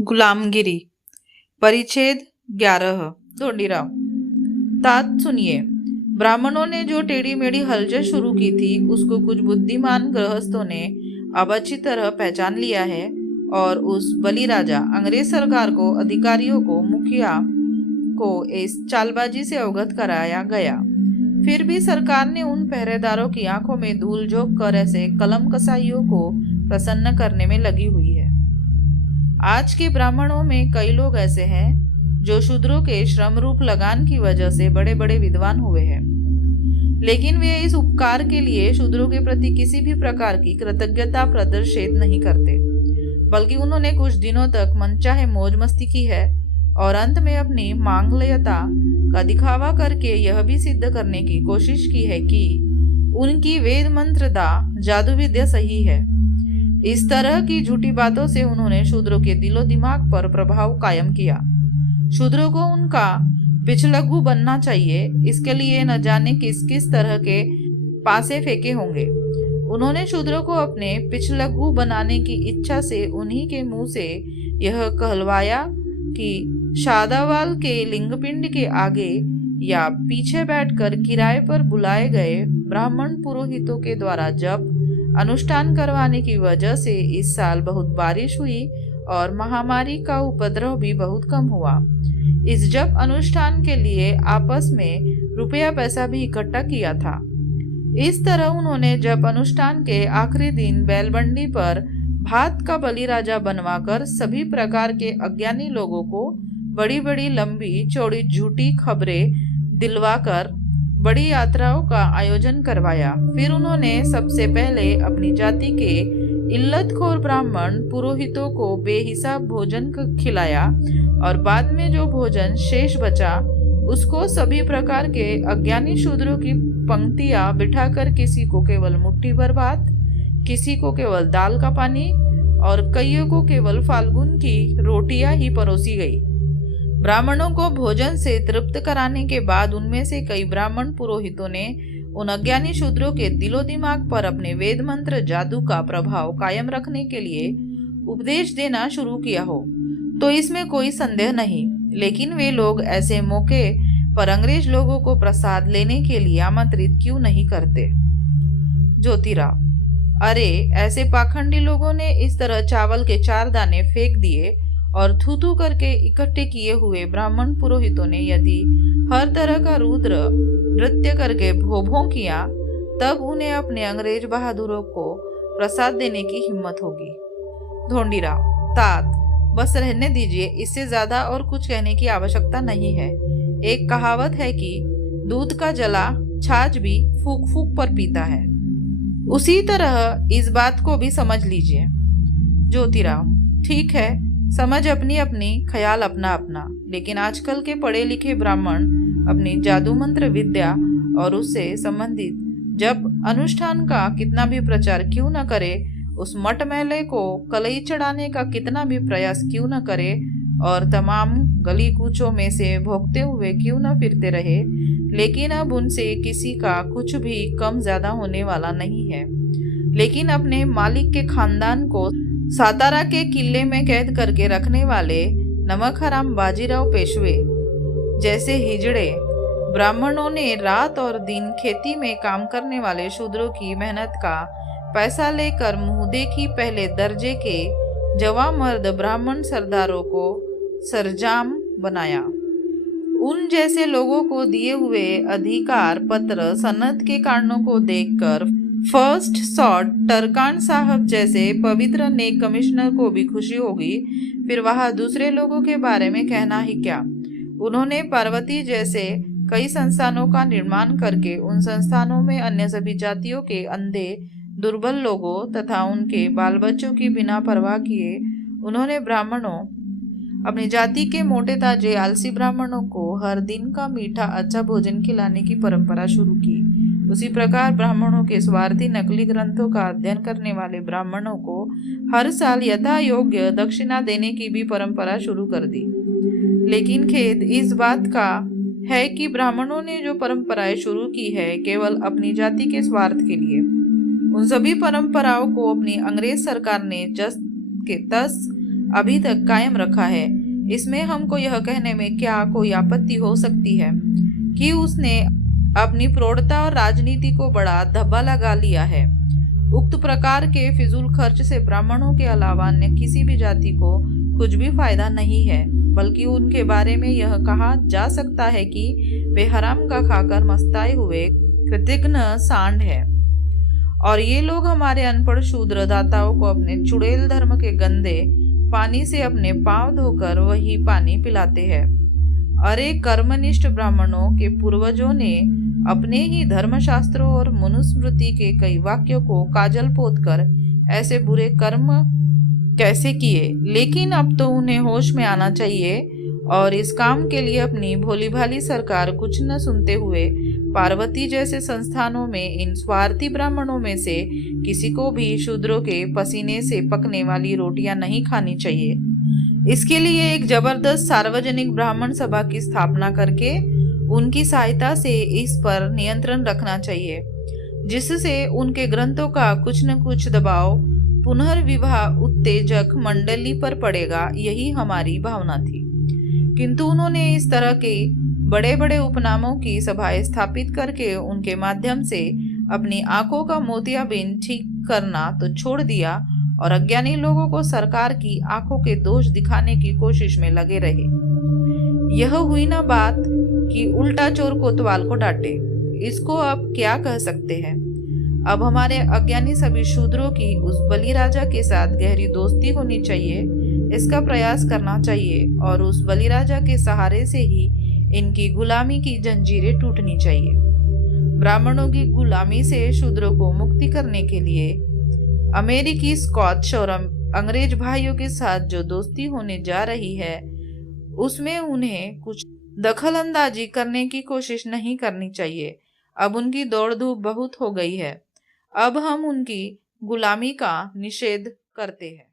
गुलामगिरी। परिच्छेद 11। ढोंडीराव। तात सुनिए। ब्राह्मणों ने जो टेढ़ी मेढ़ी हलचल शुरू की थी उसको कुछ बुद्धिमान गृहस्थों ने अब अच्छी तरह पहचान लिया है और उस बलिराजा अंग्रेज सरकार को, अधिकारियों को, मुखिया को इस चालबाजी से अवगत कराया गया। फिर भी सरकार ने उन पहरेदारों की आंखों में धूल झोंक कर ऐसे कलम कसाईयों को प्रसन्न करने में लगी हुई है। आज के ब्राह्मणों में कई लोग ऐसे हैं जो शूद्रों के श्रम रूप लगान की वजह से बड़े बड़े विद्वान हुए हैं, लेकिन वे इस उपकार के लिए शूद्रों के प्रति किसी भी प्रकार की कृतज्ञता प्रदर्शित नहीं करते, बल्कि उन्होंने कुछ दिनों तक मनचाहे मौज मस्ती की है और अंत में अपनी मांगल्यता का दिखावा करके यह भी सिद्ध करने की कोशिश की है कि उनकी वेद मंत्रदा जादू विद्या सही है। इस तरह की झूठी बातों से उन्होंने शूद्रों के दिलो दिमाग पर प्रभाव कायम किया। शूद्रों को उनका पिछलग्गू बनना चाहिए, इसके लिए न जाने किस किस तरह के पासे फेंके होंगे। उन्होंने शूद्रों को अपने पिछलग्गू बनाने की इच्छा से उन्हीं के मुंह से यह कहलवाया कि शादावाल के लिंगपिंड के आगे या पीछे बैठकर किराए पर बुलाए गए ब्राह्मण पुरोहितों के द्वारा जब अनुष्ठान करवाने की वजह से इस साल बहुत बारिश हुई और महामारी का उपद्रव भी बहुत कम हुआ। इस जप अनुष्ठान के लिए आपस में रुपया पैसा भी इकट्ठा किया था। इस तरह उन्होंने जप अनुष्ठान के आखिरी दिन बैलबंडी पर भात का बलिराजा बनवाकर सभी प्रकार के अज्ञानी लोगों को बड़ी बड़ी लंबी चौड़ी झूठी खबरें दिलवाकर बड़ी यात्राओं का आयोजन करवाया। फिर उन्होंने सबसे पहले अपनी जाति के इल्लतखोर ब्राह्मण पुरोहितों को बेहिसाब भोजन खिलाया और बाद में जो भोजन शेष बचा उसको सभी प्रकार के अज्ञानी शूद्रों की पंक्तियां बिठाकर किसी को केवल मुट्ठी भर भात, किसी को केवल दाल का पानी और कईयों को केवल फाल्गुन की रोटियां ही परोसी गई। ब्राह्मणों को भोजन से तृप्त कराने के बाद उनमें से कई ब्राह्मण पुरोहितों ने उन अज्ञानी शूद्रों के दिलो दिमाग पर अपने वेद मंत्र जादू का प्रभाव कायम रखने के लिए उपदेश देना शुरू किया हो तो इसमें कोई संदेह नहीं, लेकिन वे लोग ऐसे मौके पर अंग्रेज लोगों को प्रसाद लेने के लिए आमंत्रित क्यों नहीं करते? ज्योतिराव। अरे, ऐसे पाखंडी लोगों ने इस तरह चावल के 4 दाने फेंक दिए और थू थू करके इकट्ठे किए हुए ब्राह्मण पुरोहितों ने यदि हर तरह का रुद्र नृत्य करके भों भों किया, तब उन्हें अपने अंग्रेज बहादुरों को प्रसाद देने की हिम्मत होगी। ढोंडीराव। तात, बस रहने दीजिए, इससे ज्यादा और कुछ कहने की आवश्यकता नहीं है। एक कहावत है कि दूध का जला छाछ भी फूक फूक पर पीता है, उसी तरह इस बात को भी समझ लीजिए। ज्योतिराव। ठीक है, समझ अपनी अपनी, ख्याल अपना अपना, लेकिन आजकल के पढ़े लिखे ब्राह्मण अपनी जादू मंत्र विद्या और उससे संबंधित जब अनुष्ठान का कितना भी प्रचार क्यों न करे, उस मठ मेले को कलई चढ़ाने का कितना भी प्रयास क्यों न करे और तमाम गली कूचों में से भोगते हुए क्यों न फिरते रहे, लेकिन अब उनसे किसी का कुछ भी कम ज्यादा होने वाला नहीं है। लेकिन अपने मालिक के खानदान को सातारा के किले में कैद करके रखने वाले नमक हराम बाजीराव पेशवे जैसे हिजड़े ब्राह्मणों ने रात और दिन खेती में काम करने वाले शूद्रों की मेहनत का पैसा लेकर मुंह देखी पहले दर्जे के जवां मर्द ब्राह्मण सरदारों को सरंजाम बनाया। उन जैसे लोगों को दिए हुए अधिकार पत्र सनद के कारणों को देखकर फर्स्ट सॉर्ट टरकान साहब जैसे पवित्र नेक कमिश्नर को भी खुशी होगी, फिर वह दूसरे लोगों के बारे में कहना ही क्या। उन्होंने पार्वती जैसे कई संस्थानों का निर्माण करके उन संस्थानों में अन्य सभी जातियों के अंधे दुर्बल लोगों तथा उनके बाल बच्चों की बिना परवाह किए उन्होंने ब्राह्मणों, अपनी जाति के मोटे ताजे आलसी ब्राह्मणों को हर दिन का मीठा अच्छा भोजन खिलाने की परंपरा शुरू की। उसी प्रकार ब्राह्मणों के स्वार्थी नकली ग्रंथों का अध्ययन करने वाले ब्राह्मणों को हर साल यथा योग्य दक्षिणा देने की भी परंपरा शुरू कर दी। लेकिन खेद इस बात का है कि ब्राह्मणों ने जो परंपराएं शुरू की है केवल अपनी जाति के स्वार्थ के लिए। उन सभी परंपराओं को अपनी अंग्रेज सरकार ने जस के तस अभी तक कायम रखा है। इसमें हमको यह कहने में क्या कोई आपत्ति हो सकती है कि उसने अपनी प्रौढ़ता और राजनीति को बड़ा धब्बा लगा लिया है। उक्त प्रकार के फिजूल खर्च से ब्राह्मणों के अलावा अन्य किसी भी जाति को कुछ भी फायदा नहीं है, बल्कि उनके बारे में यह कहा जा सकता है कि वे हराम का खाकर मस्ताए हुए कृतघ्न सांड है। और ये लोग हमारे अनपढ़ शूद्र दाताओं को अपने चुड़ैल धर्म के गंदे पानी से अपने पांव धोकर वही पानी पिलाते हैं। अरे कर्मनिष्ठ ब्राह्मणों के पूर्वजों ने अपने ही धर्मशास्त्रों और मनुस्मृति के कई वाक्यों को काजल पोतकर ऐसे बुरे कर्म कैसे किए, लेकिन अब तो उन्हें होश में आना चाहिए और इस काम के लिए अपनी भोली भाली सरकार कुछ न सुनते हुए पार्वती जैसे संस्थानों में इन स्वार्थी ब्राह्मणों में से किसी को भी शूद्रों के पसीने से पकने वाली रोटियां नहीं खानी चाहिए। इसके लिए एक जबरदस्त सार्वजनिक ब्राह्मण सभा की स्थापना करके उनकी सहायता से इस पर नियंत्रण रखना चाहिए, जिससे उनके ग्रंथों का कुछ न कुछ दबाव पुनर्विवाह उत्तेजक मंडली पर पड़ेगा। यही हमारी भावना थी, किंतु उन्होंने इस तरह के बड़े बड़े उपनामों की सभाएं स्थापित करके उनके माध्यम से अपनी आंखों का मोतियाबिंद ठीक करना तो छोड़ दिया और अज्ञानी लोगों को सरकार की आंखों के दोष दिखाने की कोशिश में लगे रहे। यह हुई ना बात कि उल्टा चोर कोतवाल को डांटे। इसको अब क्या कह सकते हैं। अब हमारे अज्ञानी सभी शूद्रों की उस बलि राजा के साथ गहरी दोस्ती होनी चाहिए, इसका प्रयास करना चाहिए और उस बलि राजा के सहारे से ही इनकी गुलामी की जंजीरें टूटनी चाहिए। ब्राह्मणों की गुलामी से शूद्रों को मुक्ति करने के लिए अमेरिकी, स्कॉच और अंग्रेज भाइयों के साथ जो दोस्ती होने जा रही है, उसमें उन्हें कुछ दखल अंदाजी करने की कोशिश नहीं करनी चाहिए। अब उनकी दौड़ धूप बहुत हो गई है। अब हम उनकी गुलामी का निषेध करते हैं।